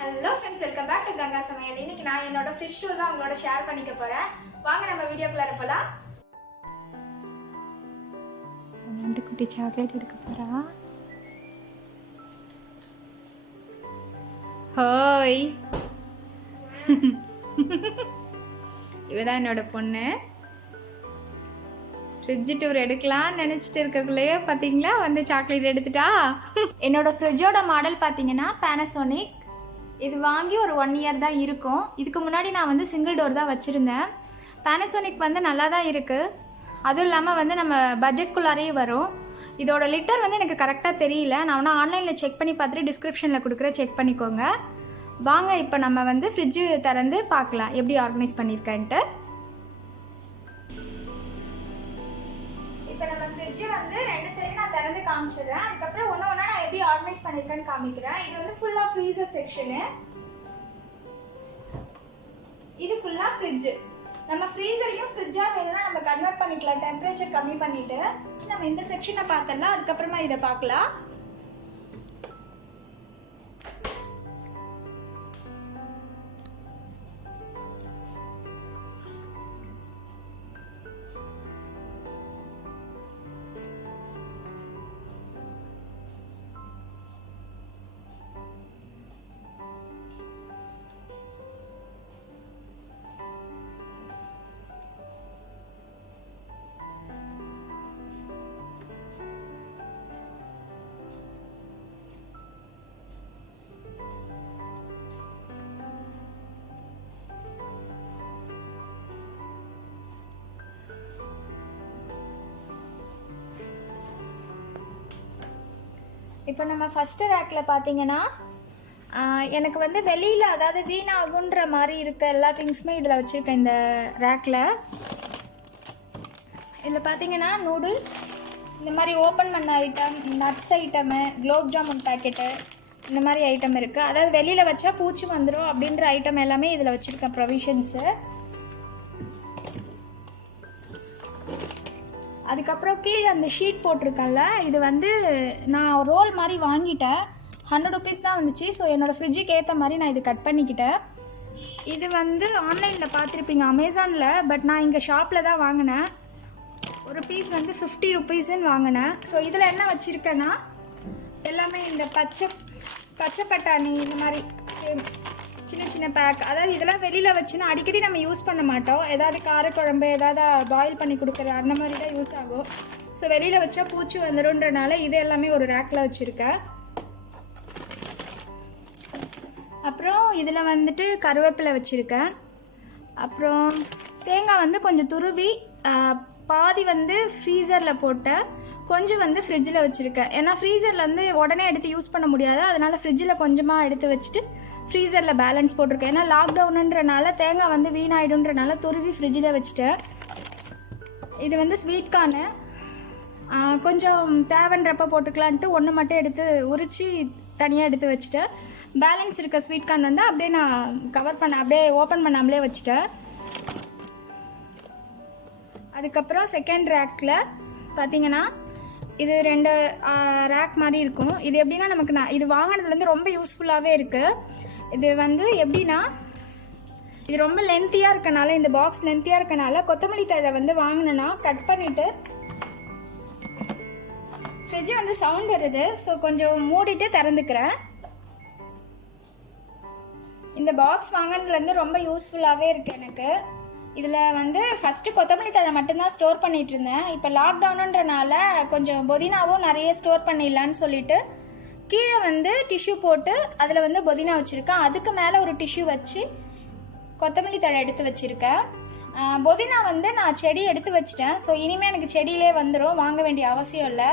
Hello friends, welcome back to Ganga Samayal. இன்னைக்கு நான் என்னோட fish tour தான் உங்களோட ஷேர் பண்ணிக்க போறேன். வாங்க நம்ம வீடியோக்குள்ள போலாம். ரெண்டு குட்டி சாக்லேட் எடுக்க போறா. ஹாய். இவதான் என்னோட பொண்ணு. ஃப்ரிட்ஜ் டூர் எடுக்கலாம்னு நினச்சிட்டு இருக்கக்குள்ளேயே பார்த்தீங்களா வந்து சாக்லேட் எடுத்துட்டா. என்னோட ஃப்ரிட்ஜோட மாடல் பார்த்தீங்கன்னா பேனசோனிக். இது வாங்கி ஒரு 1 இயர் தான் இருக்கும். இதுக்கு முன்னாடி நான் வந்து சிங்கிள் டோர் தான் வச்சுருந்தேன். பேனசோனிக் வந்து நல்லா தான் இருக்குது. அதுவும் இல்லாமல் வந்து நம்ம பட்ஜெட்குள்ளாரையே வரும். இதோட லிட்டர் வந்து எனக்கு கரெக்டாக தெரியல. நான் வேணா ஆன்லைனில் செக் பண்ணி பார்த்துட்டு டிஸ்கிரிப்ஷனில் கொடுக்குற செக் பண்ணிக்கோங்க. வாங்க இப்போ நம்ம வந்து ஃப்ரிட்ஜு திறந்து பார்க்கலாம் எப்படி ஆர்கனைஸ் பண்ணியிருக்கேன்ட்டு. இப்போ நம்ம ஃப்ரிட்ஜு வந்து 2 சைடு நான் திறந்து காமிச்சிடுறேன். அதுக்கப்புறம் ஒன்று ஒன்றா நான் எப்படி ஆர்கனைஸ் பண்ணியிருக்கேன்னு காமிக்கிறேன். இது வந்து ஃபுல்லாக ஃப்ரீசர் செக்ஷனு, இது ஃபுல்லாக ஃப்ரிட்ஜு. நம்ம ஃப்ரீசரையும் ஃப்ரிட்ஜாக வேணும்னா நம்ம கன்வெர்ட் பண்ணிக்கலாம், டெம்பரேச்சர் கம்மி பண்ணிவிட்டு. நம்ம இந்த செக்ஷனை பார்த்தலாம், அதுக்கப்புறமா இதை பார்க்கலாம். இப்போ நம்ம ஃபஸ்ட்டு ரேக்கில் பார்த்தீங்கன்னா எனக்கு வந்து வெளியில் அதாவது வீணாகுன்ற மாதிரி இருக்க எல்லா திங்ஸுமே இதில் வச்சுருக்கேன். இந்த ரேக்கில் இதில் பார்த்தீங்கன்னா நூடுல்ஸ், இந்த மாதிரி ஓப்பன் பண்ண item, nuts item, gulab jamun packet, இந்த மாதிரி ஐட்டம் இருக்குது. அதாவது வெளியில் வச்சா பூச்சி வந்துடும் அப்படின்ற ஐட்டம் எல்லாமே இதில் வச்சுருக்கேன், ப்ரொவிஷன்ஸு. அதுக்கப்புறம் கீழே அந்த ஷீட் போட்டிருக்கேன்ல, இது வந்து நான் ரோல் மாதிரி வாங்கிட்டேன். 100 rupees தான் வந்துச்சு. ஸோ என்னோடய ஃப்ரிட்ஜுக்கு ஏற்ற மாதிரி நான் இது கட் பண்ணிக்கிட்டேன். இது வந்து ஆன்லைனில் பார்த்துருப்பீங்க, அமேசானில். பட் நான் இங்கே ஷாப்பில் தான் வாங்கினேன். ஒரு பீஸ் வந்து 50 rupeesன்னு வாங்கினேன். ஸோ இதில் என்ன வச்சுருக்கேன்னா எல்லாமே இந்த பச்சை பட்டாணி, இந்த மாதிரி சின்ன சின்ன பேக். அதாவது இதெல்லாம் வெளியில் வச்சுன்னா அடிக்கடி நம்ம யூஸ் பண்ண மாட்டோம். ஏதாவது காரக்குழம்பு ஏதாவது பாயில் பண்ணி கொடுக்குறது அந்த மாதிரி தான் யூஸ் ஆகும். ஸோ வெளியில் வச்சா பூச்சி வந்துடும்ன்றனால இது எல்லாமே ஒரு ரேக்கில் வச்சுருக்கேன். அப்புறம் இதில் வந்துட்டு கருவேப்பிலை வச்சுருக்கேன். அப்புறம் தேங்காய் வந்து கொஞ்சம் துருவி பாதி வந்து ஃப்ரீசரில் போட்டேன், கொஞ்சம் வந்து ஃப்ரிட்ஜில் வச்சுருக்கேன். ஏன்னா ஃப்ரீசரில் வந்து உடனே எடுத்து யூஸ் பண்ண முடியாது. அதனால் ஃப்ரிட்ஜில் கொஞ்சமாக எடுத்து வச்சுட்டு ஃப்ரீசரில் பேலன்ஸ் போட்டிருக்கேன். ஏன்னா லாக்டவுனுன்றனால தேங்காய் வந்து வீணாயிடுன்றனால துருவி ஃப்ரிட்ஜில் வச்சுட்டேன். இது வந்து ஸ்வீட் கார்னு, கொஞ்சம் தேவைன்றப்ப போட்டுக்கலான்ட்டு ஒன்று மட்டும் எடுத்து உரித்து தனியாக எடுத்து வச்சுட்டேன். பேலன்ஸ் இருக்க ஸ்வீட் கார்ன் வந்து அப்படியே நான் கவர் பண்ண அப்படியே ஓப்பன் பண்ணாமலே வச்சுட்டேன். அதுக்கப்புறம் செகண்ட் ரேக்கில் பார்த்தீங்கன்னா இது 2 ரேக் மாதிரி இருக்கும். இது எப்படின்னா நமக்கு நான் இது வாங்கினதுலேருந்து ரொம்ப யூஸ்ஃபுல்லாகவே இருக்குது. இது வந்து எப்படின்னா இது ரொம்ப லென்த்தியாக இருக்கனால, இந்த பாக்ஸ் லென்த்தியாக இருக்கனால கொத்தமல்லி தழை வந்து வாங்கினேன்னா கட் பண்ணிவிட்டு ஃப்ரிட்ஜு வந்து சவுண்ட் வருது. ஸோ கொஞ்சம் மூடிட்டு திறந்துக்கிறேன். இந்த பாக்ஸ் வாங்கினதுலேருந்து ரொம்ப யூஸ்ஃபுல்லாகவே இருக்குது எனக்கு. இதில் வந்து ஃபஸ்ட்டு கொத்தமல்லி தழை மட்டும்தான் ஸ்டோர் பண்ணிகிட்டு இருந்தேன். இப்போ லாக்டவுனுன்றனால கொஞ்சம் புதினாவும் நிறைய ஸ்டோர் பண்ணிடலான்னு சொல்லிட்டு கீழே வந்து டிஷ்யூ போட்டு அதில் வந்து புதினா வச்சுருக்கேன். அதுக்கு மேலே ஒரு டிஷ்யூ வச்சு கொத்தமல்லி தழை எடுத்து வச்சுருக்கேன். புதினா வந்து நான் செடி எடுத்து வச்சிட்டேன். ஸோ இனிமேல் எனக்கு செடியிலே வந்துடும், வாங்க வேண்டிய அவசியம் இல்லை.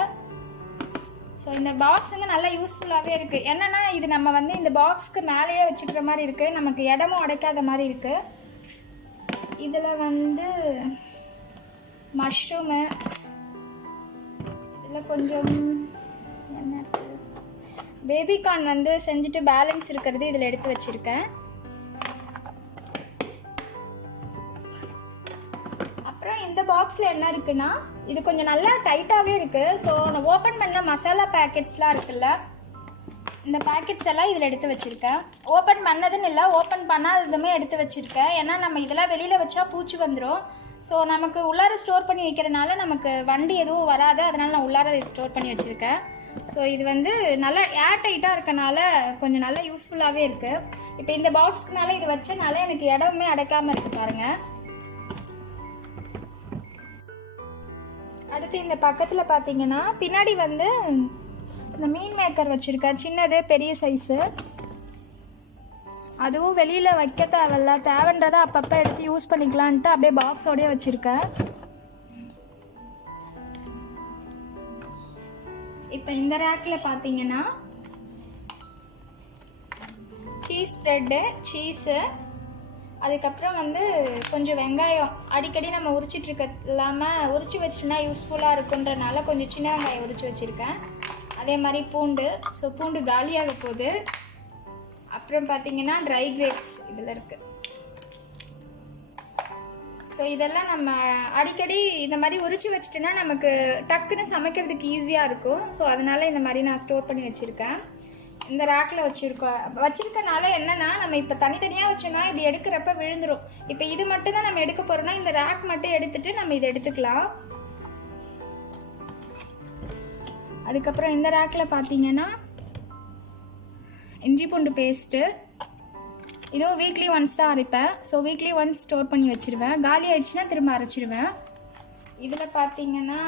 ஸோ இந்த பாக்ஸ் வந்து நல்லா யூஸ்ஃபுல்லாகவே இருக்குது. என்னென்னா இது நம்ம வந்து இந்த பாக்ஸ்க்கு மேலேயே வச்சுக்கிற மாதிரி இருக்குது, நமக்கு இடமும் அடைக்காத மாதிரி இருக்குது. இதில் வந்து மஷ்ரூமு, இதில் கொஞ்சம் என்ன பேபிகார்ன் வந்து செஞ்சுட்டு பேலன்ஸ் இருக்கிறது இதில் எடுத்து வச்சுருக்கேன். அப்புறம் இந்த பாக்ஸில் என்ன இருக்குன்னா இது கொஞ்சம் நல்லா டைட்டாகவே இருக்குது. ஸோ நான் ஓப்பன் பண்ண மசாலா பேக்கெட்ஸ்லாம் இருக்குல்ல, இந்த பேக்கெட்ஸ் எல்லாம் இதில் எடுத்து வச்சுருக்கேன். ஓப்பன் பண்ணதுன்னு இல்லை, ஓப்பன் பண்ணாததுமே எடுத்து வச்சுருக்கேன். ஏன்னா நம்ம இதெல்லாம் வெளியில் வச்சா பூச்சி வந்துடும். ஸோ நமக்கு உள்ளார ஸ்டோர் பண்ணி வைக்கிறனால நமக்கு வண்டி எதுவும் வராது. அதனால் நான் உள்ளார ஸ்டோர் பண்ணி வச்சுருக்கேன். ஸோ இது வந்து நல்லா ஏர் டைட்டாக இருக்கனால கொஞ்சம் நல்லா யூஸ்ஃபுல்லாகவே இருக்குது. இப்போ இந்த பாக்ஸ்க்குனால இது வச்சனால எனக்கு இடமே அடைக்காமல் இருக்குது பாருங்கள். அடுத்து இந்த பக்கத்தில் பார்த்தீங்கன்னா பின்னாடி வந்து இந்த மீன் மேக்கர் வச்சுருக்கேன். சின்னது பெரிய சைஸு. அதுவும் வெளியில் வைக்க தேவையில்ல, தேவைன்றதை அப்பப்போ எடுத்து யூஸ் பண்ணிக்கலான்ட்டு அப்படியே பாக்ஸோடய வச்சுருக்கேன். இப்போ இந்த ரேக்கில் பார்த்தீங்கன்னா சீஸ் ஸ்ப்ரெட்டு, சீஸு, அதுக்கப்புறம் வந்து கொஞ்சம் வெங்காயம் அடிக்கடி நம்ம உரிச்சிட்டு இருக்க இல்லாமல் உரிச்சு வச்சுட்டுனா யூஸ்ஃபுல்லாக இருக்குன்றனால கொஞ்சம் சின்ன வெங்காயம் உரிச்சு வச்சுருக்கேன். அதே மாதிரி பூண்டு. ஸோ பூண்டு காலியாக போகுது. அப்புறம் பார்த்தீங்கன்னா ட்ரை கிரேப்ஸ் இதில் இருக்குது. ஸோ இதெல்லாம் நம்ம அடிக்கடி இந்த மாதிரி உரிச்சு வச்சுட்டோன்னா நமக்கு டக்குன்னு சமைக்கிறதுக்கு ஈஸியாக இருக்கும். ஸோ அதனால் இந்த மாதிரி நான் ஸ்டோர் பண்ணி வச்சுருக்கேன். இந்த ரேக்கில் வச்சுருக்கனால என்னென்னா நம்ம இப்போ தனித்தனியாக வச்சோன்னா இப்படி எடுக்கிறப்ப விழுந்துடும். இப்போ இது மட்டும் தான் நம்ம எடுக்க போகிறோம்னா இந்த ரேக் மட்டும் எடுத்துகிட்டு நம்ம இதை எடுத்துக்கலாம். அதுக்கப்புறம் இந்த ரேக்கில் பார்த்தீங்கன்னா இஞ்சி பூண்டு பேஸ்ட்டு. இதுவும் வீக்லி ஒன்ஸ் தான் அரைப்பேன். ஸோ வீக்லி ஒன்ஸ் ஸ்டோர் பண்ணி வச்சுருவேன். காலி ஆயிடுச்சுன்னா திரும்ப அரைச்சிடுவேன். இதில் பார்த்தீங்கன்னா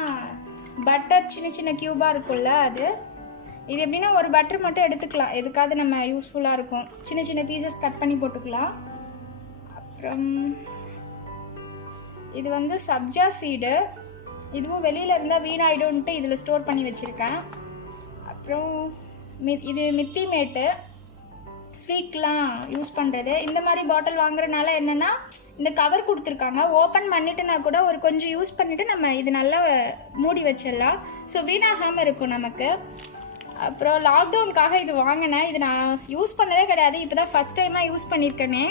பட்டர் சின்ன சின்ன க்யூபாக இருக்கும்ல, அது இது எப்படின்னா ஒரு பட்டர் மட்டும் எடுத்துக்கலாம், எதுக்காவது நம்ம யூஸ்ஃபுல்லாக இருக்கும். சின்ன சின்ன பீசஸ் கட் பண்ணி போட்டுக்கலாம். அப்புறம் இது வந்து சப்ஜா சீடு. இதுவும் வெளியில் இருந்தால் வீணாயிடும்ன்ட்டு இதில் ஸ்டோர் பண்ணி வச்சுருக்கேன். அப்புறம் இது மித்தி மேட்டு, ஸ்வீட்லாம் யூஸ் பண்ணுறது. இந்த மாதிரி பாட்டில் வாங்குறதுனால என்னென்னா இந்த கவர் கொடுத்துருக்காங்க. ஓப்பன் பண்ணிட்டுனா கூட ஒரு கொஞ்சம் யூஸ் பண்ணிவிட்டு நம்ம இது நல்லா மூடி வச்சிடலாம். ஸோ வீணாகாமல் இருக்கும் நமக்கு. அப்புறம் லாக்டவுனுக்காக இது வாங்கினேன். இது நான் யூஸ் பண்ணதே கிடையாது, இப்போ தான் ஃபஸ்ட் டைமாக யூஸ் பண்ணியிருக்கேனே.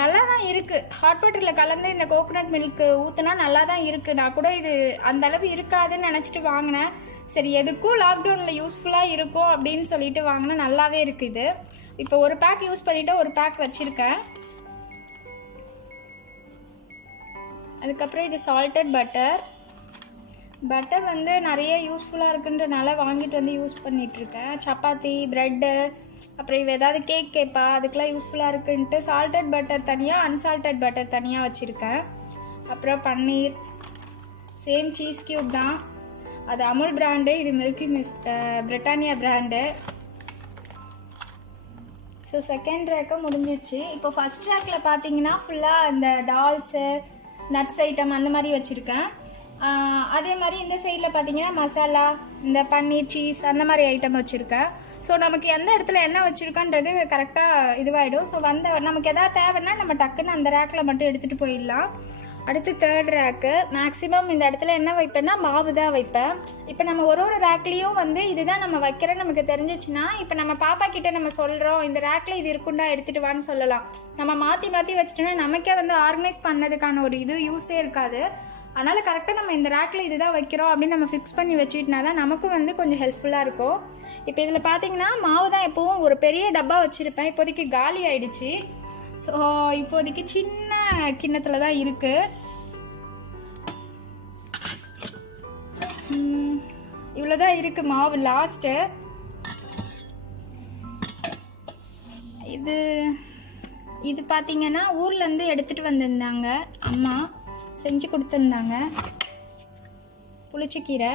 நல்லா தான் இருக்குது. ஹாட் வாட்டரில் கலந்து இந்த கோகோனட் மில்க்கு ஊற்றுனா நல்லா தான் இருக்குது. நான் கூட இது அந்த அளவு இருக்காதுன்னு நினச்சிட்டு வாங்கினேன். சரி எதுக்கும் லாக்டவுனில் யூஸ்ஃபுல்லாக இருக்கும் அப்படின்னு சொல்லிட்டு வாங்கினா நல்லாவே இருக்குது. இப்போ ஒரு பேக் யூஸ் பண்ணிவிட்டு ஒரு பேக் வச்சுருக்கேன். அதுக்கப்புறம் இது சால்டட் பட்டர். பட்டர் வந்து நிறைய யூஸ்ஃபுல்லாக இருக்குன்றனால வாங்கிட்டு வந்து யூஸ் பண்ணிகிட்ருக்கேன். சப்பாத்தி, ப்ரெட்டு, அப்புறம் இவ ஏதாவது கேக் கேட்பா, அதுக்கெலாம் யூஸ்ஃபுல்லாக இருக்குன்ட்டு சால்டட் பட்டர் தனியாக, அன்சால்டட் பட்டர் தனியாக வச்சுருக்கேன். அப்புறம் பன்னீர், சேம் சீஸ் க்யூப் தான். அது அமுல் பிராண்டு, இது milky Britannia brand. So second ரேக்கை முடிஞ்சிச்சு. இப்போ ஃபஸ்ட் ரேக்கில் பார்த்தீங்கன்னா ஃபுல்லாக இந்த டால்ஸு, நட்ஸ் ஐட்டம் அந்த மாதிரி வச்சுருக்கேன். அதே மாதிரி இந்த சைடில் பார்த்தீங்கன்னா மசாலா, இந்த பன்னீர், சீஸ் அந்த மாதிரி ஐட்டம் வச்சுருக்கேன். ஸோ நமக்கு எந்த இடத்துல என்ன வச்சுருக்கோன்றது கரெக்டாக இதுவாகிடும். ஸோ நமக்கு எதாவது தேவைன்னா நம்ம டக்குன்னு அந்த ரேக்கில் மட்டும் எடுத்துகிட்டு போயிடலாம். அடுத்து தேர்ட் ரேக்கு. மேக்ஸிமம் இந்த இடத்துல என்ன வைப்பேன்னா மாவு தான் வைப்பேன். இப்போ நம்ம ஒரு ரேக்லேயும் வந்து இதுதான் நம்ம வைக்கிறோன்னு நமக்கு தெரிஞ்சிச்சுன்னா இப்போ நம்ம பாப்பா கிட்டே நம்ம சொல்கிறோம் இந்த ரேக்கில் இது இருக்குண்டா எடுத்துகிட்டு வான்னு சொல்லலாம். நம்ம மாற்றி மாற்றி வச்சுட்டோன்னா நமக்கே வந்து ஆர்கனைஸ் பண்ணதுக்கான ஒரு இது யூஸே இருக்காது. அதனால் கரெக்டாக நம்ம இந்த ரேக்கில் இதுதான் வைக்கிறோம் அப்படின்னு நம்ம ஃபிக்ஸ் பண்ணி வச்சுக்கிட்டனா தான் நமக்கும் வந்து கொஞ்சம் ஹெல்ப்ஃபுல்லாக இருக்கும். இப்போ இதில் பார்த்தீங்கன்னா மாவு தான் எப்போவும் ஒரு பெரிய டப்பா வச்சுருப்பேன். இப்போதைக்கு காலி ஆகிடுச்சு. ஸோ இப்போதைக்கு சின்ன கிண்ணத்தில் தான் இருக்குது. இவ்வளோதான் இருக்குது மாவு லாஸ்ட்டு. இது பார்த்தீங்கன்னா ஊர்லேருந்து எடுத்துகிட்டு வந்திருந்தாங்க, அம்மா செஞ்சு கொடுத்துருந்தாங்க. புளிச்சக்கீரை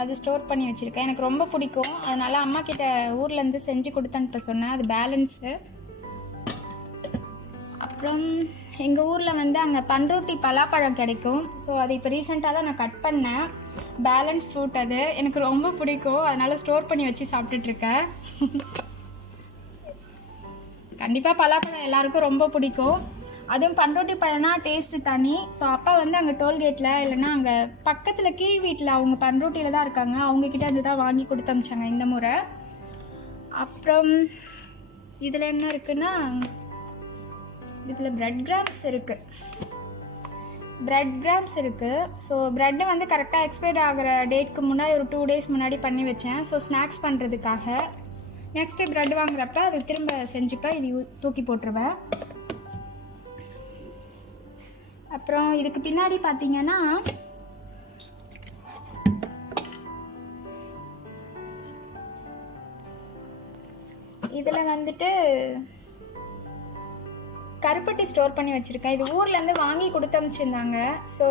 அது ஸ்டோர் பண்ணி வச்சுருக்கேன். எனக்கு ரொம்ப பிடிக்கும், அதனால் அம்மா கிட்ட ஊர்லேருந்து செஞ்சு கொடுத்தனுப்ப சொன்னேன். அது பேலன்ஸு. அப்புறம் எங்கள் ஊரில் வந்து அங்கே பண்ருட்டி பலாப்பழம் கிடைக்கும். ஸோ அது இப்போ ரீசெண்டாக தான் நான் கட் பண்ணேன். பேலன்ஸ் ஃப்ரூட் அது எனக்கு ரொம்ப பிடிக்கும், அதனால் ஸ்டோர் பண்ணி வச்சு சாப்பிட்டுட்ருக்கேன். கண்டிப்பாக பலாப்பழம் எல்லாருக்கும் ரொம்ப பிடிக்கும். அதுவும் பண்ருட்டி பழம்னா டேஸ்ட்டு தனி. ஸோ அப்பா வந்து அங்கே டோல்கேட்டில் இல்லைன்னா அங்கே பக்கத்தில் கீழ் வீட்டில் அவங்க பண்ருட்டியில் தான் இருக்காங்க, அவங்கக்கிட்ட இருந்து தான் வாங்கி கொடுத்து அமிச்சாங்க இந்த முறை. அப்புறம் இதில் என்ன இருக்குன்னா இதில் பிரெட் கிராம்ஸ் இருக்குது. ஸோ ப்ரெட்டு வந்து கரெக்டாக எக்ஸ்பைரி ஆகிற டேட்க்கு முன்னாடி ஒரு 2 days முன்னாடி பண்ணி வச்சேன். ஸோ ஸ்நாக்ஸ் பண்ணுறதுக்காக. நெக்ஸ்ட்டு ப்ரெட் வாங்குறப்ப அது திரும்ப செஞ்சுப்பேன், இது தூக்கி போட்டுருவேன். அப்புறம் இதுக்கு பின்னாடி பார்த்தீங்கன்னா இதில் வந்துட்டு கருப்பட்டி ஸ்டோர் பண்ணி வச்சுருக்கேன். இது ஊர்லேருந்து வாங்கி கொடுத்து அனுப்பிச்சிருந்தாங்க. ஸோ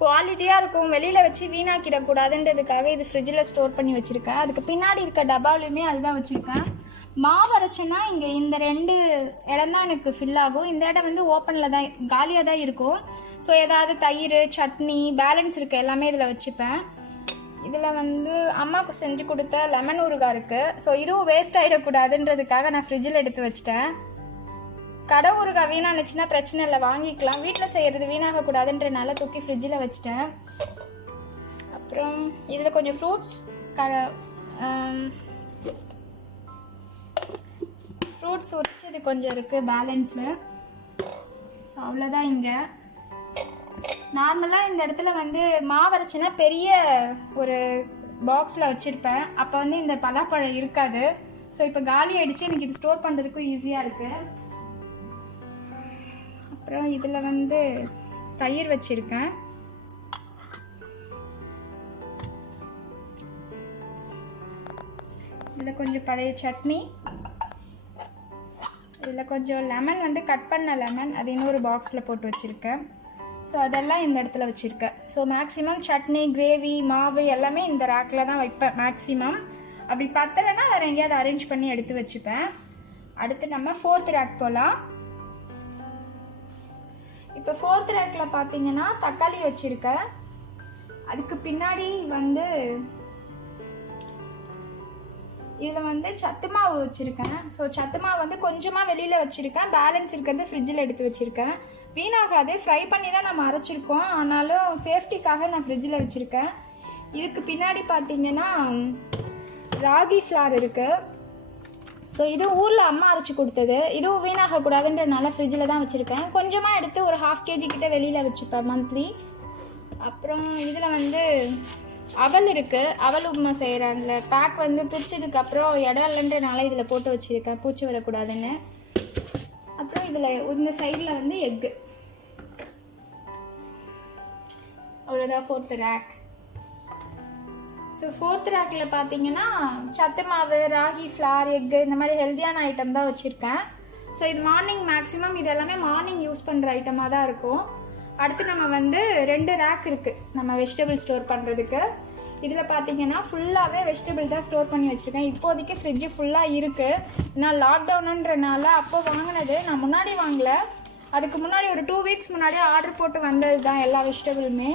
குவாலிட்டியாக இருக்கும், வெளியில் வச்சு வீணாக்கிடக்கூடாதுன்றதுக்காக இது ஃப்ரிட்ஜில் ஸ்டோர் பண்ணி வச்சுருக்கேன். அதுக்கு பின்னாடி இருக்க டப்பாவிலையுமே அதுதான் வச்சுருக்கேன். மாவு அரைச்சேன்னா இங்கே இந்த 2 இடம் தான் எனக்கு ஃபில் ஆகும். இந்த இடம் வந்து ஓப்பனில் தான் காலியாக தான் இருக்கும். ஸோ ஏதாவது தயிர், சட்னி, பேலன்ஸ் இருக்க எல்லாமே இதில் வச்சுப்பேன். இதில் வந்து அம்மாவுக்கு செஞ்சு கொடுத்த லெமன் ஊறுகாய் இருக்குது. ஸோ இதுவும் வேஸ்ட் ஆகிடக்கூடாதுன்றதுக்காக நான் ஃப்ரிட்ஜில் எடுத்து வச்சிட்டேன். கடை ஊறுகாய் வீணானுச்சுன்னா பிரச்சனை இல்லை, வாங்கிக்கலாம். வீட்டில் செய்கிறது வீணாகக்கூடாதுன்றனால தூக்கி ஃப்ரிட்ஜில் வச்சிட்டேன். அப்புறம் இதில் கொஞ்சம் ஃப்ரூட்ஸ் உரிச்சது கொஞ்சம் இருக்குது பேலன்ஸு. ஸோ அவ்வளோதான். இங்கே நார்மலாக இந்த இடத்துல வந்து மாவரைச்சினா பெரிய ஒரு பாக்ஸில் வச்சுருப்பேன். அப்போ வந்து இந்த பலாப்பழம் இருக்காது. ஸோ இப்போ காலி ஆகிடுச்சு, எனக்கு இது ஸ்டோர் பண்ணுறதுக்கும் ஈஸியாக இருக்குது. அப்புறம் இதில் வந்து தயிர் வச்சுருக்கேன். இதில் கொஞ்சம் பழைய சட்னி, இதில் கொஞ்சம் லெமன் வந்து கட் பண்ண லெமன், அது இன்னொரு பாக்ஸில் போட்டு வச்சுருக்கேன். ஸோ அதெல்லாம் இந்த இடத்துல வச்சுருக்கேன். ஸோ மேக்ஸிமம் சட்னி, கிரேவி, மாவு எல்லாமே இந்த ரேக்கில் தான் வைப்பேன் மேக்ஸிமம். அப்படி பத்தலைன்னா வேறு எங்கேயாவது அரேஞ்ச் பண்ணி எடுத்து வச்சுப்பேன். அடுத்து நம்ம 4th ரேக் போகலாம். இப்போ 4th ரேக்கில் பார்த்தீங்கன்னா தக்காளி வச்சுருக்கேன். அதுக்கு பின்னாடி வந்து இதில் வந்து சத்து மாவு வச்சுருக்கேன். ஸோ சத்து மாவு வந்து கொஞ்சமாக வெளியில் வச்சுருக்கேன், பேலன்ஸ் இருக்கிறது ஃப்ரிட்ஜில் எடுத்து வச்சுருக்கேன். வீணாகாது, ஃப்ரை பண்ணி தான் நம்ம அரைச்சிருக்கோம், ஆனாலும் சேஃப்டிக்காக நான் ஃப்ரிட்ஜில் வச்சுருக்கேன். இதுக்கு பின்னாடி பார்த்தீங்கன்னா ராகி ஃப்ளார் இருக்குது. ஸோ இது ஊரில் அம்மா அரைச்சி கொடுத்தது, இதுவும் வீணாகக்கூடாதுன்றனால ஃப்ரிட்ஜில் தான் வச்சுருக்கேன். கொஞ்சமாக எடுத்து ஒரு 1/2 kg கிட்ட வெளியில் வச்சுப்பேன் மந்த்லி. அப்புறம் இதில் வந்து அவல் இருக்குது, அவல் உப்புமா செய்கிறேன். அதில் பேக் வந்து பிரித்ததுக்கப்புறம் இடம் இல்லைன்றனால இதில் போட்டு வச்சுருக்கேன், பூச்சி வரக்கூடாதுன்னு. அப்புறம் இதில் இந்த சைடில் வந்து எக்கு. அவ்வளோதான் 4th ரேக். ஸோ 4th ரேக்கில் பார்த்தீங்கன்னா சத்து மாவு, ராகி ஃப்ளார், எக்கு, இந்த மாதிரி ஹெல்த்தியான ஐட்டம் தான் வச்சுருக்கேன். ஸோ இது மார்னிங் மேக்ஸிமம் இது எல்லாமே மார்னிங் யூஸ் பண்ணுற ஐட்டமாக தான் இருக்கும். அடுத்து நம்ம வந்து 2 ரேக் இருக்குது நம்ம வெஜிடபிள் ஸ்டோர் பண்ணுறதுக்கு. இதில் பார்த்தீங்கன்னா ஃபுல்லாகவே வெஜிடபிள் தான் ஸ்டோர் பண்ணி வச்சுருக்கேன். இப்போதைக்கு ஃப்ரிட்ஜு ஃபுல்லாக இருக்குது. நான் லாக்டவுனுன்றனால அப்போ வாங்கினது, நான் முன்னாடி வாங்கலை, அதுக்கு முன்னாடி ஒரு 2 வீக்ஸ் முன்னாடி ஆர்டர் போட்டு வந்தது தான் எல்லா வெஜிடபிளுமே.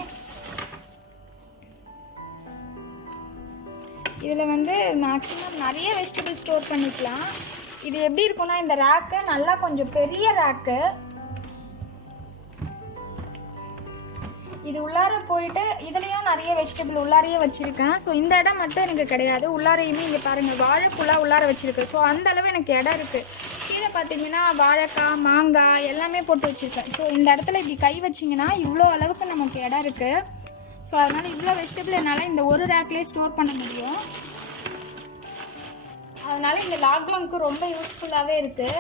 இதில் வந்து மேக்ஸிமம் நிறைய வெஜிடபிள் ஸ்டோர் பண்ணிக்கலாம். இது எப்படி இருக்குன்னா, இந்த ரேக்கு நல்லா கொஞ்சம் பெரிய ரேக்கு. இது உள்ளார போயிட்டு இதுலேயும் நிறைய வெஜிடபிள் உள்ளாரையே வச்சுருக்கேன். ஸோ இந்த இடம் மட்டும் எனக்கு கிடையாது, உள்ளாரையுமே இங்கே பாருங்கள் வாழைப்பூலாம் உள்ளார வச்சுருக்கேன். ஸோ அந்தளவு எனக்கு இடம் இருக்குது. கீழே பார்த்தீங்கன்னா வாழைக்காய், மாங்காய் எல்லாமே போட்டு வச்சுருக்கேன். ஸோ இந்த இடத்துல இப்படி கை வச்சிங்கன்னா இவ்வளோ அளவுக்கு நமக்கு இடம் இருக்குது. ஸோ அதனால் இவ்வளோ வெஜிடபிள் என்னால் இந்த ஒரு ரேக்லேயே ஸ்டோர் பண்ண முடியும். அதனால் இந்த லாக்டவுனுக்கு ரொம்ப யூஸ்ஃபுல்லாகவே இருக்குது.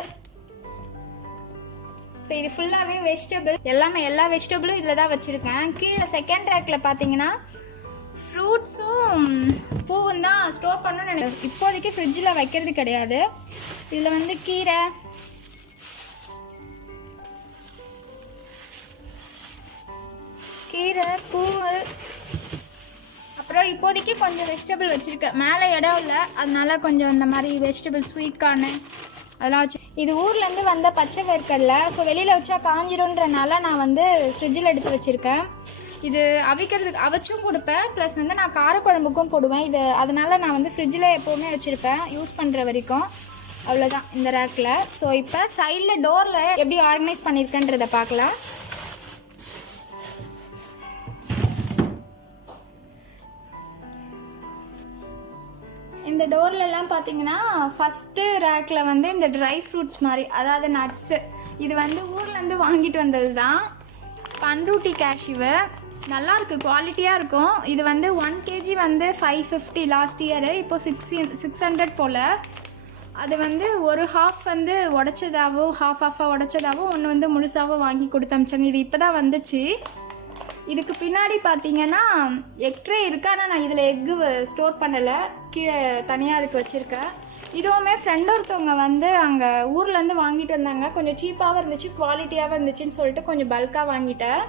ஸோ இது ஃபுல்லாகவே வெஜிடபிள் எல்லாமே, எல்லா வெஜிடபிளும் இதில் தான் வச்சுருக்கேன். கீழே 2nd ரேக்கில் பார்த்தீங்கன்னா ஃப்ரூட்ஸும் பூவும் தான் ஸ்டோர் பண்ணணும்னு நினைக்கிறேன். இப்போதைக்கு ஃப்ரிட்ஜில் வைக்கிறது கிடையாது. இதில் வந்து கீரை, பூவு, அப்புறம் இப்போதைக்கு கொஞ்சம் வெஜிடபிள் வச்சுருக்கேன். மேலே இடம் இல்லை, அதனால கொஞ்சம் இந்த மாதிரி வெஜிடபிள், ஸ்வீட் கார்னு அதெல்லாம் வச்சு. இது ஊர்லேருந்து வந்த பச்சை வேர்க்கடலை. ஸோ வெளியில் வச்சா காஞ்சிடும்ன்றனால நான் வந்து ஃப்ரிட்ஜில் எடுத்து வச்சுருக்கேன். இது அவிக்கிறதுக்கு அவிச்சும் கொடுப்பேன், ப்ளஸ் வந்து நான் காரக்குழம்புக்கும் போடுவேன். இது அதனால் நான் வந்து ஃப்ரிட்ஜில் எப்போவுமே வச்சுருப்பேன் யூஸ் பண்ணுற வரைக்கும். அவ்வளோதான் இந்த ரேக்கில். ஸோ இப்போ சைடில் டோரில் எப்படி ஆர்கனைஸ் பண்ணியிருக்கேன்றதை பார்க்கலாம். இந்த டோர்லெலாம் பார்த்தீங்கன்னா ஃபஸ்ட்டு ரேக்கில் வந்து இந்த ட்ரை ஃப்ரூட்ஸ் மாதிரி, அதாவது நட்ஸு, இது வந்து ஊர்லேருந்து வாங்கிட்டு வந்தது தான். பண்ருட்டி கேஷ்யூவு, நல்லாயிருக்கு, குவாலிட்டியாக இருக்கும். இது வந்து 1 kg வந்து 550 லாஸ்ட் இயரு, இப்போது 600 போல். அது வந்து ஒரு ஹாஃப் வந்து உடச்சதாவோ ஹாஃபாக உடச்சதாவோ ஒன்று வந்து முழுசாவோ வாங்கி கொடுத்து அமிச்சாங்க. இது இப்போ தான் வந்துச்சு. இதுக்கு பின்னாடி பார்த்தீங்கன்னா எக் ட்ரே இருக்குது, ஆனால் நான் இதில் எக்கு ஸ்டோர் பண்ணலை, கீழே தனியாக அதுக்கு வச்சுருக்கேன். இதுவுமே ஃப்ரெண்ட் ஒருத்தவங்க வந்து அங்கே ஊர்லேருந்து வாங்கிட்டு வந்தாங்க. கொஞ்சம் சீப்பாகவும் இருந்துச்சு, குவாலிட்டியாகவும் இருந்துச்சுன்னு சொல்லிட்டு கொஞ்சம் பல்காக வாங்கிட்டேன்.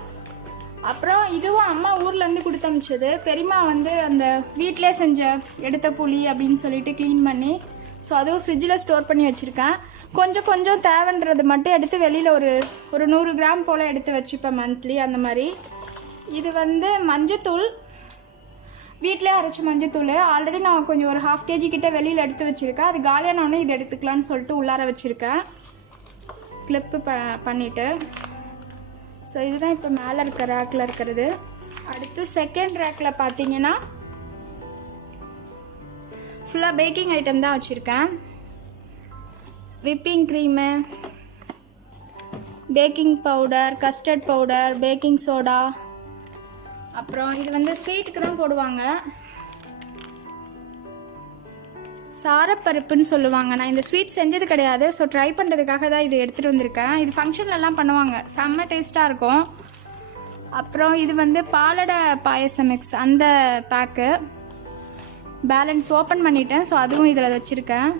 அப்புறம் இதுவும் அம்மா ஊர்லேருந்து கொடுத்து அமிச்சது. பெரியம்மா வந்து அந்த வீட்டிலே செஞ்ச எடுத்த புளி அப்படின்னு சொல்லிட்டு க்ளீன் பண்ணி, ஸோ அதுவும் ஃப்ரிட்ஜில் ஸ்டோர் பண்ணி வச்சுருக்கேன். கொஞ்சம் தேவைன்றது மட்டும் எடுத்து வெளியில் ஒரு 100 கிராம் போல் எடுத்து வச்சுப்பேன் மந்த்லி அந்த மாதிரி. இது வந்து மஞ்சத்தூள், வீட்டிலே அரைச்ச மஞ்சத்தூள். ஆல்ரெடி நான் கொஞ்சம் ஒரு 1/2 kg கிட்டே வெளியில் எடுத்து வச்சுருக்கேன். அது காலியானோடனே இது எடுத்துக்கலான்னு சொல்லிட்டு உள்ளார வச்சுருக்கேன், கிளிப்பு பண்ணிவிட்டு. ஸோ இதுதான் இப்போ மேலே இருக்க ரேக்கில் இருக்கிறது. அடுத்து செகண்ட் ரேக்கில் பார்த்தீங்கன்னா ஃபுல்லாக பேக்கிங் ஐட்டம் தான் வச்சுருக்கேன். Whipping cream, baking powder, custard powder, baking soda. அப்புறம் இது வந்து ஸ்வீட்டுக்கு தான் போடுவாங்க, சாரப்பருப்புன்னு சொல்லுவாங்க. நான் இந்த ஸ்வீட் செஞ்சது கிடையாது, ஸோ ட்ரை பண்ணுறதுக்காக தான் இது எடுத்துகிட்டு வந்திருக்கேன். இது ஃபங்க்ஷன்லலாம் பண்ணுவாங்க, செம்ம டேஸ்ட்டாக இருக்கும். அப்புறம் இது வந்து பாலடை பாயசம் மிக்ஸ், அந்த பேக்கு பேலன்ஸ் ஓப்பன் பண்ணிட்டேன், ஸோ அதுவும் இதில் வச்சுருக்கேன்.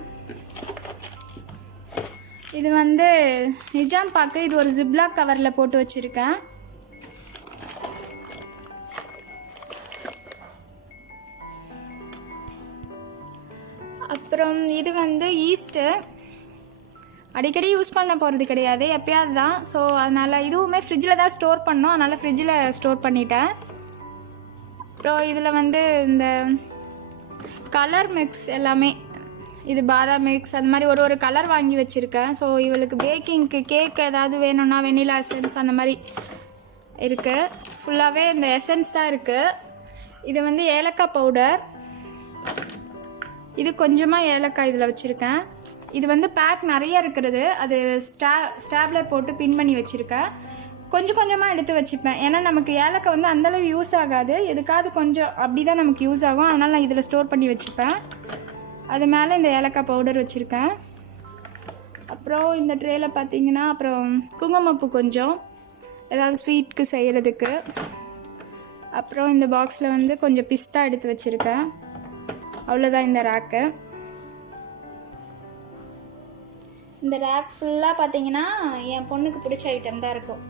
இது வந்து நிஜாம் பாக்கு, இது ஒரு ஜிப்லாக் கவரில் போட்டு வச்சுருக்கேன். அப்புறம் இது வந்து ஈஸ்ட்டு, அடிக்கடி யூஸ் பண்ண போகிறது கிடையாது, எப்பயாவது தான். ஸோ அதனால் இதுவுமே ஃப்ரிட்ஜில் தான் ஸ்டோர் பண்ணோம், அதனால் ஃப்ரிட்ஜில் ஸ்டோர் பண்ணிட்டேன். அப்புறம் இதில் வந்து இந்த கலர் மிக்ஸ் எல்லாமே, இது பாதாம் மிக்ஸ் அந்த மாதிரி ஒரு கலர் வாங்கி வச்சுருக்கேன். ஸோ இவளுக்கு பேக்கிங்க்கு கேக் ஏதாவது வேணும்னா வெனிலா எசன்ஸ் அந்த மாதிரி இருக்குது. ஃபுல்லாகவே இந்த எசன்ஸ் தான் இருக்குது. இது வந்து ஏலக்காய் பவுடர், இது கொஞ்சமாக ஏலக்காய் இதில் வச்சுருக்கேன். இது வந்து பேக் நிறைய இருக்கிறது, அது ஸ்டாப்லர் போட்டு பின் பண்ணி வச்சுருக்கேன். கொஞ்சமாக எடுத்து வச்சுப்பேன், ஏன்னா நமக்கு ஏலக்காய் வந்து அந்தளவு யூஸ் ஆகாது, எதுக்காவது கொஞ்சம் அப்படி தான் நமக்கு யூஸ் ஆகும், அதனால் நான் இதில் ஸ்டோர் பண்ணி வச்சுப்பேன். அது மேலே இந்த ஏலக்காய் பவுடர் வச்சுருக்கேன். அப்புறம் இந்த ட்ரேயில் பார்த்தீங்கன்னா அப்புறம் குங்குமப்பூ கொஞ்சம் ஏதாவது ஸ்வீட்க்கு செய்கிறதுக்கு. அப்புறம் இந்த பாக்ஸில் வந்து கொஞ்சம் பிஸ்தா எடுத்து வச்சுருக்கேன். அவ்வளோதான் இந்த ரேக்கு. இந்த ரேக் ஃபுல்லாக பார்த்தீங்கன்னா என் பொண்ணுக்கு பிடிச்ச ஐட்டம் தான் இருக்கும்.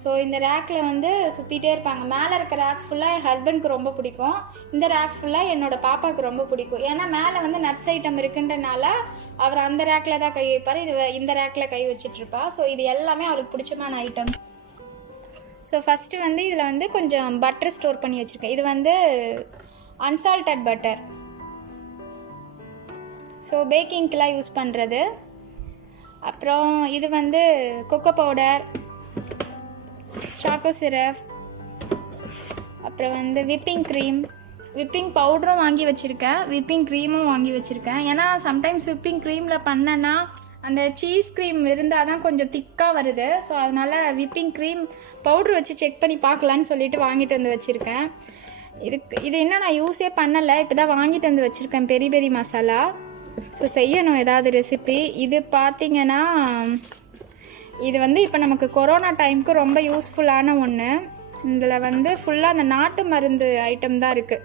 ஸோ இந்த ரேக்கில் வந்து சுற்றிட்டே இருப்பாங்க. மேலே இருக்க ரேக் ஃபுல்லாக என் ஹஸ்பண்ட்க்கு ரொம்ப பிடிக்கும், இந்த ரேக் ஃபுல்லாக என்னோடய பாப்பாவுக்கு ரொம்ப பிடிக்கும். ஏன்னா மேலே வந்து நட்ஸ் ஐட்டம் இருக்குன்றனால அவர் அந்த ரேக்கில் தான் கை வைப்பார், இந்த ரேக்கில் கை வச்சிட்ருப்பா. ஸோ இது எல்லாமே அவளுக்கு பிடிச்சமான ஐட்டம்ஸ். ஸோ ஃபஸ்ட்டு வந்து இதில் வந்து கொஞ்சம் பட்டர் ஸ்டோர் பண்ணி வச்சுருக்கேன். இது வந்து அன்சால்டட் பட்டர், ஸோ பேக்கிங்க்கெலாம் யூஸ் பண்ணுறது. அப்புறம் இது வந்து கொக்கோ பவுடர், சாக்கோ சிரப், அப்புறம் வந்து விப்பிங் க்ரீம், விப்பிங் பவுடரும் வாங்கி வச்சுருக்கேன், விப்பிங் க்ரீமும் வாங்கி வச்சுருக்கேன். ஏன்னா சம்டைம்ஸ் விப்பிங் க்ரீமில் பண்ணேன்னா அந்த சீஸ் க்ரீம் இருந்தால் தான் கொஞ்சம் திக்காக வருது. ஸோ அதனால் விப்பிங் க்ரீம் பவுட்ரு வச்சு செக் பண்ணி பார்க்கலான்னு சொல்லிட்டு வாங்கிட்டு வந்து வச்சுருக்கேன். இது இன்னும் நான் யூஸே பண்ணலை, இப்போ தான் வாங்கிட்டு வந்து வச்சுருக்கேன் பெரி மசாலா. ஸோ செய்யணும் ஏதாவது ரெசிபி. இது பார்த்திங்கன்னா இது வந்து இப்போ நமக்கு கொரோனா டைமுக்கு ரொம்ப யூஸ்ஃபுல்லான ஒன்று. இதில் வந்து ஃபுல்லாக அந்த நாட்டு மருந்து ஐட்டம் தான் இருக்குது.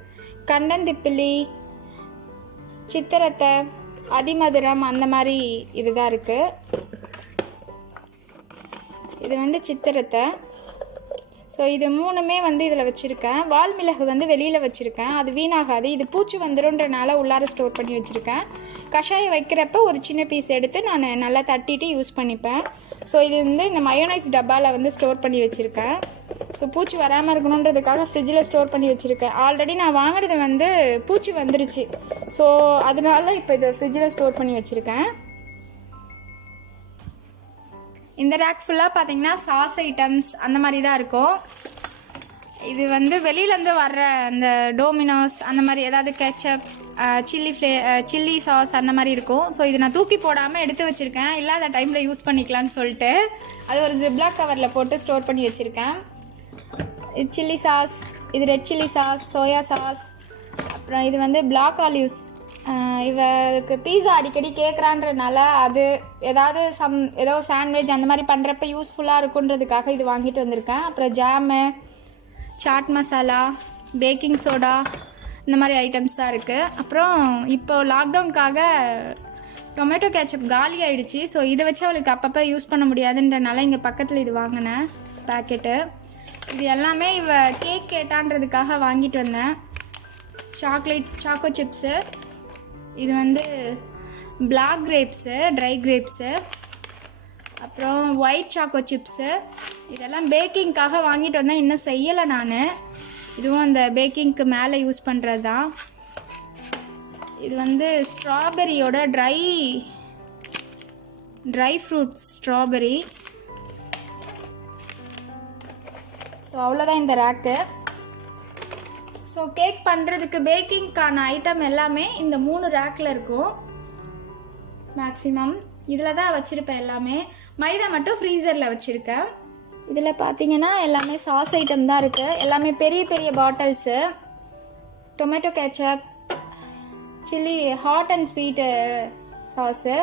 கண்டந்திப்பிலி, சித்திரத்தை, அதிமதுரம் அந்த மாதிரி இதுதான் இருக்குது. இது வந்து சித்திரத்தை. ஸோ இது மூணுமே வந்து இதில் வச்சுருக்கேன். வால்மிளகு வந்து வெளியில் வச்சுருக்கேன், அது வீணாகாது, இது பூச்சி வந்துடும்ன்றனால உள்ளார ஸ்டோர் பண்ணி வச்சுருக்கேன். கஷாயம் வைக்கிறப்ப ஒரு சின்ன பீஸ் எடுத்து நான் நல்லா தட்டிட்டு யூஸ் பண்ணிப்பேன். ஸோ இது வந்து இந்த மயோனைஸ் டப்பாவில் வந்து ஸ்டோர் பண்ணி வச்சுருக்கேன். ஸோ பூச்சி வராமல் இருக்கணுன்றதுக்காக ஃப்ரிட்ஜில் ஸ்டோர் பண்ணி வச்சுருக்கேன். ஆல்ரெடி நான் வாங்கினது வந்து பூச்சி வந்துருச்சு, ஸோ அதனால இப்போ இதை ஃப்ரிட்ஜில் ஸ்டோர் பண்ணி வச்சுருக்கேன். இந்த ரேக் ஃபுல்லாக பார்த்தீங்கன்னா சாஸ் ஐட்டம்ஸ் அந்த மாதிரி தான் இருக்கும். இது வந்து வெளியிலேருந்து வர்ற அந்த டோமினோஸ் அந்த மாதிரி ஏதாவது கெச்சப், சில்லி சாஸ் அந்த மாதிரி இருக்கும். ஸோ இது நான் தூக்கி போடாமல் எடுத்து வச்சுருக்கேன், இல்லாத டைமில் யூஸ் பண்ணிக்கலான்னு சொல்லிட்டு அது ஒரு ஜிப்லாக் கவரில் போட்டு ஸ்டோர் பண்ணி வச்சுருக்கேன். இது சில்லி சாஸ், இது red chilli sauce, soya sauce. அப்புறம் இது வந்து பிளாக் ஆலிவ்ஸ். இவருக்கு பீஸா அடிக்கடி கேட்குறான்றனால அது ஏதாவது ஏதோ சாண்ட்விச் அந்த மாதிரி பண்ணுறப்ப யூஸ்ஃபுல்லாக இருக்குன்றதுக்காக இது வாங்கிட்டு வந்திருக்கேன். அப்புறம் jam, chaat masala, baking soda, இந்த மாதிரி ஐட்டம்ஸ் தான் இருக்குது. அப்புறம் இப்போது லாக்டவுனுக்காக டொமேட்டோ கேட்சப் காலி ஆகிடுச்சி. ஸோ இதை வச்சு அவளுக்கு அப்பப்போ யூஸ் பண்ண முடியாதுன்றனால இங்கே பக்கத்தில் இது வாங்கினேன் பேக்கெட்டு. இது எல்லாமே இவ கேக் கேட்டான்றதுக்காக வாங்கிட்டு வந்தேன். சாக்கோ சிப்ஸு, இது வந்து பிளாக் கிரேப்ஸு, ட்ரை கிரேப்ஸு, அப்புறம் ஒயிட் சாக்கோ சிப்ஸு. இதெல்லாம் பேக்கிங்க்காக வாங்கிட்டு வந்தேன், இன்னும் செய்யலை நான். இதுவும் அந்த பேக்கிங்க்கு மேலே யூஸ் பண்ணுறது தான். இது வந்து ஸ்ட்ராபெரியோட ட்ரை ஃப்ரூட்ஸ் ஸ்ட்ராபெரி. ஸோ அவ்வளோதான் இந்த ரேக்கு. ஸோ கேக் பண்ணுறதுக்கு பேக்கிங்க்கான ஐட்டம் எல்லாமே இந்த 3 ரேக்கில் இருக்கும் மேக்ஸிமம். இதில் தான் வச்சுருப்பேன் எல்லாமே. மைதா மட்டும் ஃப்ரீசரில் வச்சுருக்கேன். இதில் பார்த்தீங்கன்னா எல்லாமே சாஸ் ஐட்டம் தான் இருக்குது. எல்லாமே பெரிய பெரிய bottles. Tomato ketchup, chilli hot and sweet sauce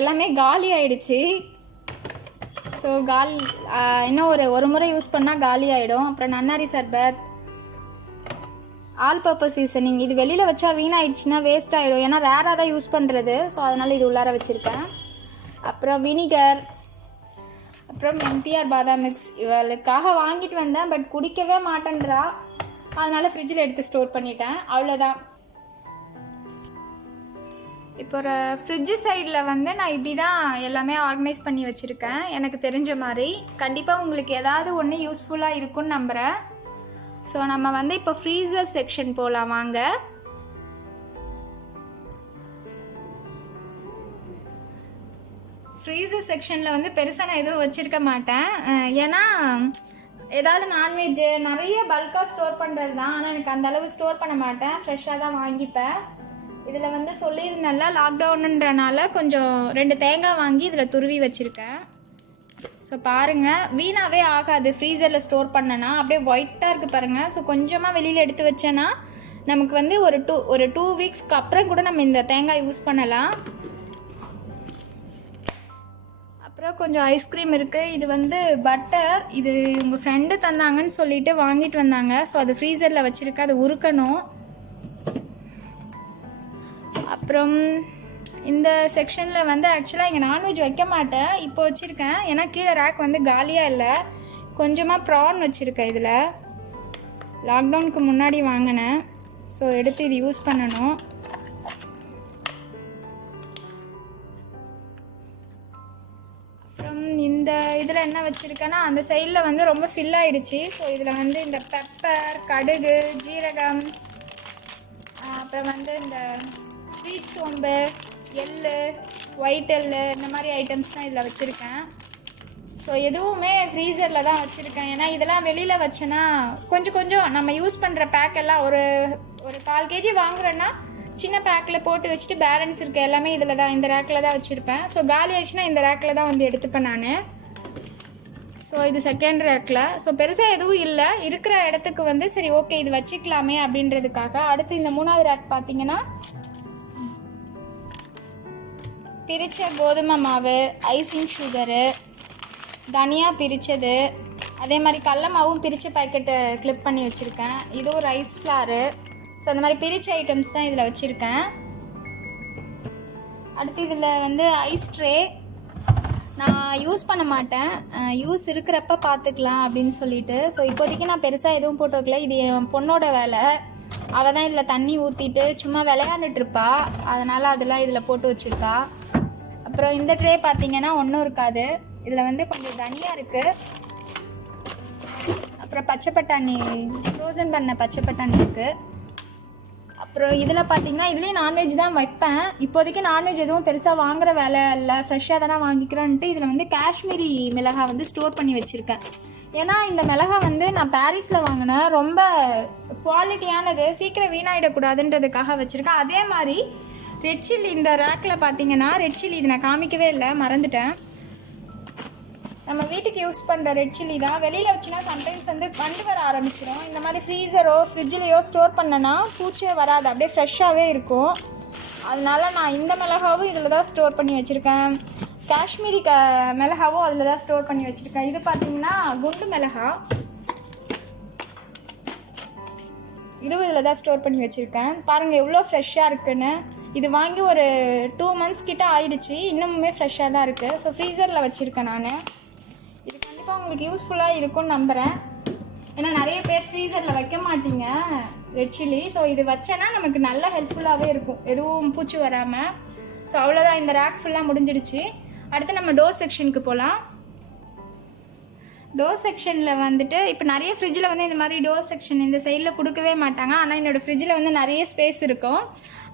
எல்லாமே காலி ஆகிடுச்சு. ஸோ இன்னும் ஒரு முறை யூஸ் பண்ணால் காலி ஆகிடும். அப்புறம் நன்னாரி சர்பத், ஆல் பர்பஸ் சீசனிங். இது வெளியில் வச்சா வீணாயிடுச்சுன்னா வேஸ்ட் ஆகிடும், ஏன்னா ரேராக தான் யூஸ் பண்ணுறது. ஸோ அதனால் இது உள்ளார வச்சுருக்கேன். அப்புறம் வினிகர், அப்புறம் எம்டிஆர் பாதாம் மிக்ஸ். இவளுக்காக வாங்கிட்டு வந்தேன், பட் குடிக்கவே மாட்டேன்றா. அதனால் ஃப்ரிட்ஜில் எடுத்து ஸ்டோர் பண்ணிட்டேன். அவ்வளோதான். இப்போ ஒரு ஃப்ரிட்ஜு சைடில் வந்து நான் இப்படி தான் எல்லாமே ஆர்கனைஸ் பண்ணி வச்சுருக்கேன் எனக்கு தெரிஞ்ச மாதிரி. கண்டிப்பாக உங்களுக்கு ஏதாவது ஒன்று யூஸ்ஃபுல்லாக இருக்குன்னு நம்புகிறேன். ஸோ நம்ம வந்து இப்போ ஃப்ரீசர் செக்ஷன் போகலாம் வாங்க. ஃப்ரீசர் செக்ஷனில் வந்து பெருசாக நான் எதுவும் வச்சுருக்க மாட்டேன். ஏன்னா ஏதாவது நான்வெஜ்ஜு நிறைய பல்காக ஸ்டோர் பண்ணுறது தான். ஆனால் எனக்கு அந்த அளவு ஸ்டோர் பண்ண மாட்டேன், ஃப்ரெஷ்ஷாக தான் வாங்கிப்பேன். இதில் வந்து சொல்லியிருந்தேன்ல லாக்டவுனுன்றனால கொஞ்சம் 2 தேங்காய் வாங்கி இதில் துருவி வச்சுருக்கேன். ஸோ பாருங்கள், வீணாகவே ஆகாது ஃப்ரீசரில் ஸ்டோர் பண்ணனா. அப்படியே ஒயிட்டாக இருக்குது பாருங்கள். ஸோ கொஞ்சமாக வெளியில் எடுத்து வச்சேன்னா நமக்கு வந்து ஒரு 2 வீக்ஸ்க்கு அப்புறம் கூட நம்ம இந்த தேங்காய் யூஸ் பண்ணலாம். அப்புறம் கொஞ்சம் ஐஸ்கிரீம் இருக்குது. இது வந்து பட்டர். இது உங்கள் ஃப்ரெண்டு தந்தாங்கன்னு சொல்லிட்டு வாங்கிட்டு வந்தாங்க. ஸோ அது ஃப்ரீசரில் வச்சுருக்கு, அதை உருக்கணும். அப்புறம் இந்த செக்ஷனில் வந்து ஆக்சுவலாக இங்கே நான்வெஜ் வைக்க மாட்டேன், இப்போ வச்சுருக்கேன். ஏன்னா கீழே ரேக் வந்து காலியாக இல்லை. கொஞ்சமாக ப்ரான் வச்சுருக்கேன். இதில் லாக்டவுனுக்கு முன்னாடி வாங்கினேன். ஸோ எடுத்து இது யூஸ் பண்ணணும். அப்புறம் இந்த இதில் என்ன வச்சுருக்கேன்னா அந்த சைடில் வந்து ரொம்ப ஃபில் ஆகிடுச்சு. ஸோ இதில் வந்து இந்த பெப்பர், கடுகு, ஜீரகம், அப்புறம் வந்து இந்த ஸ்வீட் சோம்பு, எள்ளு, ஒயிட் எள்ளு, இந்த மாதிரி ஐட்டம்ஸ் தான் இதில் வச்சுருக்கேன். ஸோ எதுவுமே ஃப்ரீசரில் தான் வச்சுருக்கேன். ஏன்னா இதெல்லாம் வெளியில் வச்சேன்னா கொஞ்சம் நம்ம யூஸ் பண்ணுற பேக்கெல்லாம் ஒரு 1/4 kg வாங்குறேன்னா சின்ன பேக்கில் போட்டு வச்சுட்டு பேலன்ஸ் இருக்க எல்லாமே இதில் தான், இந்த ரேக்கில் தான் வச்சுருப்பேன். ஸோ காலி ஆயிடுச்சுன்னா இந்த ரேக்கில் தான் வந்து எடுத்துப்பேன் நான். ஸோ இது செகண்ட் ரேக்கில். ஸோ பெருசாக எதுவும் இல்லை, இருக்கிற இடத்துக்கு வந்து சரி ஓகே இது வச்சுக்கலாமே அப்படின்றதுக்காக. அடுத்து இந்த 3வது ரேக் பார்த்தீங்கன்னா பிரித்த கோதுமை மாவு, ஐசிங் சுகரு, தனியா பிரித்தது, அதே மாதிரி கடல மாவும் பிரித்த பேக்கெட்டு கிளிப் பண்ணி வச்சுருக்கேன். இதுவும் ரைஸ் ஃப்ளாரு. ஸோ அந்த மாதிரி பிரித்த ஐட்டம்ஸ் தான் இதில் வச்சுருக்கேன். அடுத்து இதில் வந்து ஐஸ் ட்ரே. நான் யூஸ் பண்ண மாட்டேன், யூஸ் இருக்கிறப்ப பார்த்துக்கலாம் அப்படின்னு சொல்லிட்டு. ஸோ இப்போதைக்கு நான் பெருசாக எதுவும் போட்டு வைக்கல. இது என் பொண்ணோட வேலை. அவள் தான் இதில் தண்ணி ஊற்றிட்டு சும்மா விளையாண்டுட்ருப்பா, அதனால் அதெல்லாம் இதில் போட்டு வச்சுருக்கா. அப்புறம் இந்த ட்ரே பார்த்தீங்கன்னா ஒன்றும் இருக்காது. இதில் வந்து கொஞ்சம் தனியா இருக்குது. அப்புறம் பச்சை பட்டாணி, ஃப்ரோசன் பண்ண பச்சை பட்டாணி இருக்குது. அப்புறம் இதில் பார்த்தீங்கன்னா இதுலேயும் நான்வெஜ் தான் வைப்பேன். இப்போதைக்கு நான்வெஜ் எதுவும் பெருசாக வாங்குற வேலை இல்லை, ஃப்ரெஷ்ஷாக தானே வாங்கிக்கிறேன்ட்டு இதில் வந்து காஷ்மீரி மிளகாய் வந்து ஸ்டோர் பண்ணி வச்சுருக்கேன். ஏன்னா இந்த மிளகாய் வந்து நான் பாரிஸில் வாங்கினேன், ரொம்ப குவாலிட்டியானது, சீக்கிரம் வீணாயிடக்கூடாதுன்றதுக்காக வச்சுருக்கேன். அதே மாதிரி ரெட் சில்லி இந்த ரேக்கில் பார்த்தீங்கன்னா ரெட் சில்லி இது நான் காமிக்கவே இல்லை, மறந்துட்டேன். நம்ம வீட்டுக்கு யூஸ் பண்ணுற ரெட் சில்லி தான். வெளியில் வச்சுன்னா சம்டைம்ஸ் வந்து வண்டு வர ஆரம்பிச்சிடும். இந்த மாதிரி ஃப்ரீசரோ ஃப்ரிட்ஜ்லேயோ ஸ்டோர் பண்ணனா பூச்சியே வராது, அப்படியே ஃப்ரெஷ்ஷாகவே இருக்கும். அதனால நான் இந்த மிளகாவும் இதில் தான் ஸ்டோர் பண்ணி வச்சுருக்கேன். காஷ்மீரி மிளகாவும் அதில் தான் ஸ்டோர் பண்ணி வச்சுருக்கேன். இது பார்த்திங்கன்னா குண்டு மிளகா, இதுவும் இதில் தான் ஸ்டோர் பண்ணி வச்சுருக்கேன். பாருங்கள் எவ்வளோ ஃப்ரெஷ்ஷாக இருக்குன்னு. இது வாங்கி ஒரு 2 months கிட்ட ஆயிடுச்சு, இன்னுமே ஃப்ரெஷ்ஷாக தான் இருக்குது. ஸோ ஃப்ரீசரில் வச்சுருக்கேன் நான். இது கண்டிப்பாக உங்களுக்கு யூஸ்ஃபுல்லாக இருக்கும்னு நம்புகிறேன். ஏன்னா நிறைய பேர் ஃப்ரீசரில் வைக்க மாட்டீங்க ரெட் சில்லி. ஸோ இது வச்சேன்னா நமக்கு நல்ல ஹெல்ப்ஃபுல்லாகவே இருக்கும், எதுவும் பூச்சி வராமல். ஸோ அவ்வளோதான், இந்த ரேக் ஃபுல்லாக முடிஞ்சிடுச்சு. அடுத்து நம்ம டோர் செக்ஷனுக்கு போகலாம். டோர் செக்ஷனில் வந்துட்டு இப்போ நிறைய ஃப்ரிட்ஜில் வந்து இந்த மாதிரி டோர் செக்ஷன் இந்த சைடில் கொடுக்கவே மாட்டாங்க. ஆனால் என்னோடய ஃப்ரிட்ஜில் வந்து நிறைய ஸ்பேஸ் இருக்கும்.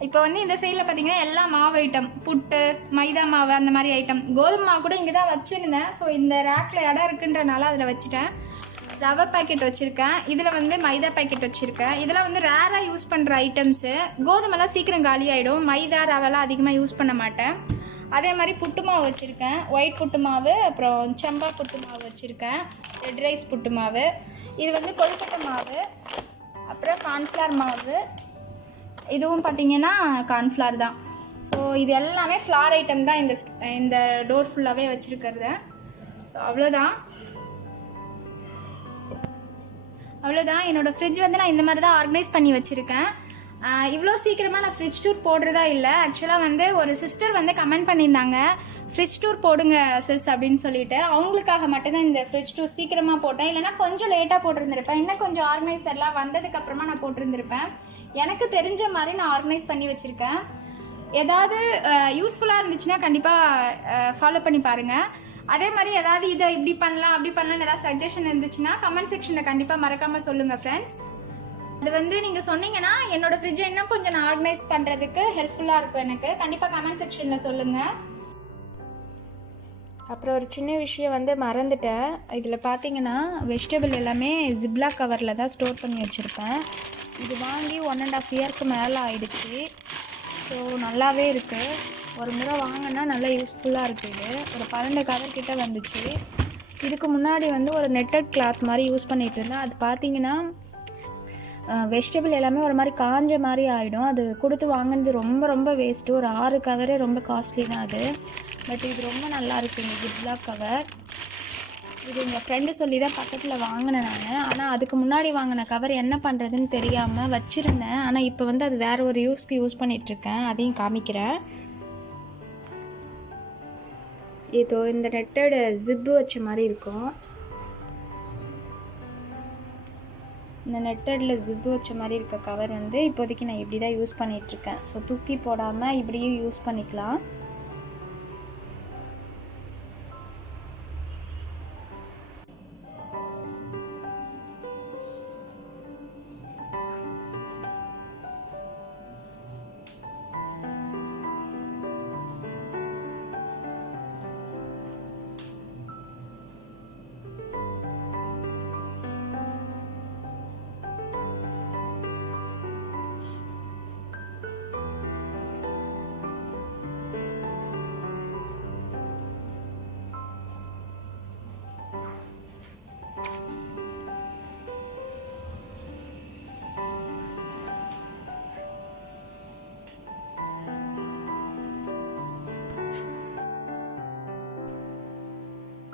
இப்போ வந்து இந்த சைடில் பார்த்திங்கன்னா எல்லா மாவு ஐட்டம், புட்டு, மைதா மாவு, அந்த மாதிரி ஐட்டம், கோதுமை மாவு கூட இங்கே தான் வச்சுருந்தேன். ஸோ இந்த ரேக்கில் இடம் இருக்குன்றனால அதில் வச்சுட்டேன். ரவை பேக்கெட் வச்சுருக்கேன், இதில் வந்து மைதா பேக்கெட் வச்சுருக்கேன். இதெல்லாம் வந்து ரேராக யூஸ் பண்ணுற ஐட்டம்ஸு. கோதுமைலாம் சீக்கிரம் காலி ஆகிடும், மைதா ரவைலாம் அதிகமாக யூஸ் பண்ண மாட்டேன். அதே மாதிரி புட்டு மாவு வச்சுருக்கேன், ஒயிட் புட்டு மாவு, அப்புறம் செம்பா புட்டு மாவு வச்சுருக்கேன், ரெட் ரைஸ் புட்டு மாவு. இது வந்து கொழுக்கட்டை மாவு, அப்புறம் கார்ன்ஃப்ளவர் மாவு. இதுவும் பார்த்திங்கன்னா கார்ன்ஃப்ளவர் தான். ஸோ இது எல்லாமே ஃப்ளார் ஐட்டம் தான் இந்த டோர் ஃபுல்லாகவே வச்சுருக்கிறது. ஸோ அவ்வளோதான். என்னோடய ஃப்ரிட்ஜ் வந்து நான் இந்த மாதிரி தான் ஆர்கனைஸ் பண்ணி வச்சுருக்கேன். இவ்வளோ சீக்கிரமாக நான் ஃப்ரிட்ஜ் டூர் போடுறதா இல்லை. ஆக்சுவலாக வந்து ஒரு சிஸ்டர் வந்து கமெண்ட் பண்ணியிருந்தாங்க, ஃப்ரிட்ஜ் டூர் போடுங்க சிஸ் அப்படின்னு சொல்லிட்டு. அவங்களுக்காக மட்டும்தான் இந்த ஃப்ரிட்ஜ் டூர் சீக்கிரமாக போட்டேன். இல்லைனா கொஞ்சம் லேட்டாக போட்டிருந்திருப்பேன், இன்னும் கொஞ்சம் ஆர்கனைசர்லாம் வந்ததுக்கப்புறமா நான் போட்டிருந்திருப்பேன். எனக்கு தெரிஞ்ச மாதிரி நான் ஆர்கனைஸ் பண்ணி வச்சுருக்கேன். ஏதாவது யூஸ்ஃபுல்லாக இருந்துச்சுன்னா கண்டிப்பாக ஃபாலோ பண்ணி பாருங்கள். அதே மாதிரி ஏதாவது இதை இப்படி பண்ணலாம் அப்படி பண்ணலான்னு ஏதாவது சஜஷன் இருந்துச்சுன்னா கமெண்ட் செக்ஷனில் கண்டிப்பாக மறக்காமல் சொல்லுங்கள் ஃப்ரெண்ட்ஸ். அது வந்து நீங்கள் சொன்னீங்கன்னா என்னோடய ஃப்ரிட்ஜை இன்னும் கொஞ்சம் நான் ஆர்கனைஸ் பண்ணுறதுக்கு ஹெல்ப்ஃபுல்லாக இருக்கும் எனக்கு. கண்டிப்பாக கமெண்ட் செக்ஷனில் சொல்லுங்கள். அப்புறம் ஒரு சின்ன விஷயம் வந்து மறந்துட்டேன். இதில் பார்த்தீங்கன்னா வெஜிடபிள் எல்லாமே ஜிப்லா கவரில் தான் ஸ்டோர் பண்ணி வச்சுருப்பேன். இது வாங்கி 1.5 இயர்க்கு மேலே ஆயிடுச்சு. ஸோ நல்லாவே இருக்குது. ஒரு முறை வாங்கினா நல்லா யூஸ்ஃபுல்லாக இருக்குது. ஒரு 12 கவர் கிட்ட வந்துச்சு. இதுக்கு முன்னாடி வந்து ஒரு நெட்டட் கிளாத் மாதிரி யூஸ் பண்ணிகிட்டு இருந்தேன். அது பார்த்தீங்கன்னா வெஜிடபிள் எல்லாமே ஒரு மாதிரி காஞ்ச மாதிரி ஆகிடும். அது கொடுத்து வாங்கினது ரொம்ப ரொம்ப வேஸ்ட்டு. ஒரு 6 கவரே ரொம்ப காஸ்ட்லி தான் அது. பட் இது ரொம்ப நல்லா இருக்குது இந்த ஜிப்லா கவர். இது எங்கள் ஃப்ரெண்டு சொல்லி தான் பக்கத்தில் வாங்கினேன் நான். ஆனால் அதுக்கு முன்னாடி வாங்கின கவர் என்ன பண்ணுறதுன்னு தெரியாமல் வச்சுருந்தேன். ஆனால் இப்போ வந்து அது வேறு ஒரு யூஸ்க்கு யூஸ் பண்ணிகிட்ருக்கேன், அதையும் காமிக்கிறேன். இதோ இந்த நெட்டட் ஜிப்பு வச்ச மாதிரி இருக்கும். இந்த நெட்டடில் ஜிப்பு வச்ச மாதிரி இருக்க கவர் வந்து இப்போதைக்கு நான் இப்படி தான் யூஸ் பண்ணிகிட்ருக்கேன். ஸோ தூக்கி போடாமல் இப்படியும் யூஸ் பண்ணிக்கலாம்.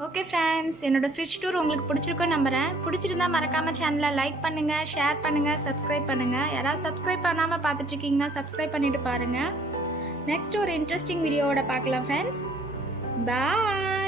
ஓகே ஃப்ரெண்ட்ஸ், என்னோடய ஃப்ரிட்ஜ் டூர் உங்களுக்கு பிடிச்சிருக்குன்னு நம்புகிறேன். பிடிச்சிருந்தா மறக்காமல் சேனலை லைக் பண்ணுங்கள், ஷேர் பண்ணுங்கள், சப்ஸ்கிரைப் பண்ணுங்கள். யாராவது சப்ஸ்கிரைப் பண்ணாமல் பார்த்துட்ருக்கீங்கன்னா சப்ஸ்கிரைப் பண்ணிவிட்டு பாருங்கள். நெக்ஸ்ட் ஒரு இன்ட்ரெஸ்டிங் வீடியோவோட பார்க்கலாம் ஃப்ரெண்ட்ஸ். பாய்.